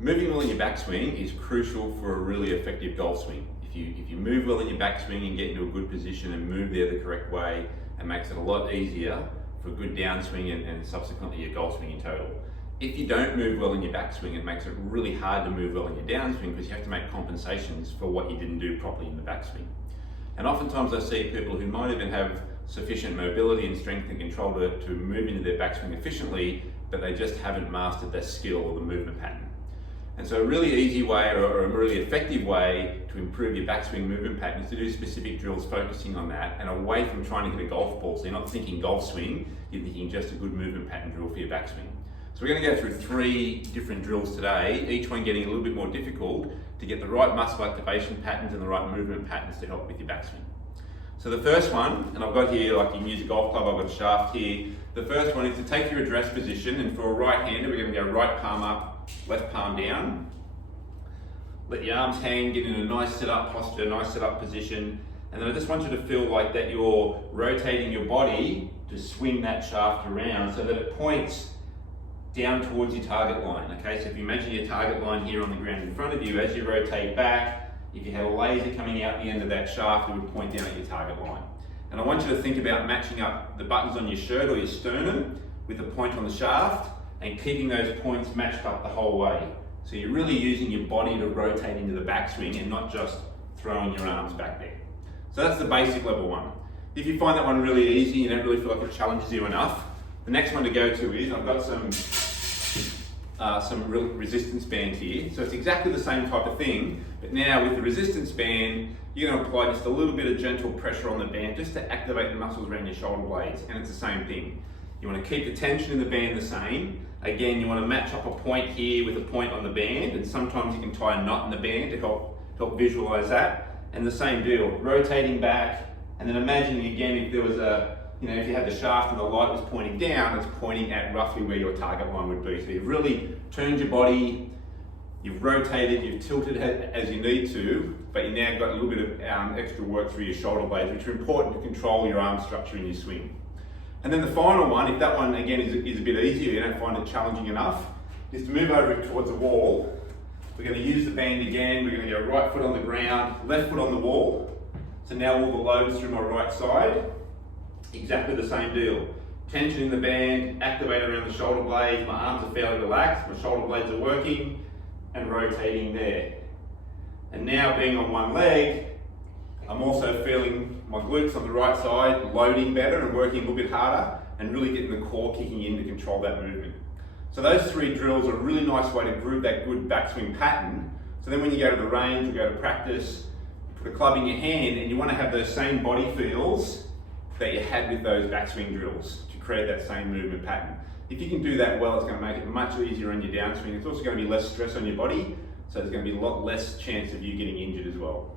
Moving well in your backswing is crucial for a really effective golf swing. If you move well in your backswing and get into a good position and move there the correct way, it makes it a lot easier for a good downswing and subsequently your golf swing in total. If you don't move well in your backswing, it makes it really hard to move well in your downswing because you have to make compensations for what you didn't do properly in the backswing. And oftentimes I see people who might even have sufficient mobility and strength and control to move into their backswing efficiently, but they just haven't mastered their skill or the movement pattern. And so a really easy way or a really effective way to improve your backswing movement pattern is to do specific drills focusing on that and away from trying to hit a golf ball. So you're not thinking golf swing, you're thinking just a good movement pattern drill for your backswing. So we're going to go through 3 different drills today, each one getting a little bit more difficult to get the right muscle activation patterns and the right movement patterns to help with your backswing. So the first one, and I've got here, like you can use a golf club, I've got a shaft here. The first one is to take your address position, and for a right-hander, we're going to go right palm up, left palm down. Let your arms hang, get in a nice sit-up posture, nice sit-up position. And then I just want you to feel like that you're rotating your body to swing that shaft around so that it points down towards your target line. Okay, so if you imagine your target line here on the ground in front of you, as you rotate back, if you had a laser coming out the end of that shaft, it would point down at your target line. And I want you to think about matching up the buttons on your shirt or your sternum with the point on the shaft and keeping those points matched up the whole way. So you're really using your body to rotate into the backswing and not just throwing your arms back there. So that's the basic level one. If you find that one really easy, you don't really feel like it challenges you enough, the next one to go to is, I've got some real resistance bands here. So it's exactly the same type of thing, but now with the resistance band, you're going to apply just a little bit of gentle pressure on the band just to activate the muscles around your shoulder blades, and it's the same thing. You want to keep the tension in the band the same. Again, you want to match up a point here with a point on the band, and sometimes you can tie a knot in the band to help visualize that. And the same deal, rotating back, and then imagining again if there was if you had the shaft and the light was pointing down, it's pointing at roughly where your target line would be. So you've really turned your body, you've rotated, you've tilted as you need to, but you now got a little bit of extra work through your shoulder blades, which are important to control your arm structure in your swing. And then the final one, if that one again is a bit easier, you don't find it challenging enough, is to move over towards the wall. We're going to use the band again, we're going to go right foot on the ground, left foot on the wall. So now all the load's through my right side. Exactly the same deal. Tension in the band, activate around the shoulder blades, my arms are fairly relaxed, my shoulder blades are working, and rotating there. And now being on one leg, I'm also feeling my glutes on the right side loading better and working a little bit harder and really getting the core kicking in to control that movement. So those 3 drills are a really nice way to group that good backswing pattern. So then when you go to the range or go to practice, you put a club in your hand and you want to have those same body feels that you had with those backswing drills to create that same movement pattern. If you can do that well, it's going to make it much easier on your downswing. It's also going to be less stress on your body, so there's going to be a lot less chance of you getting injured as well.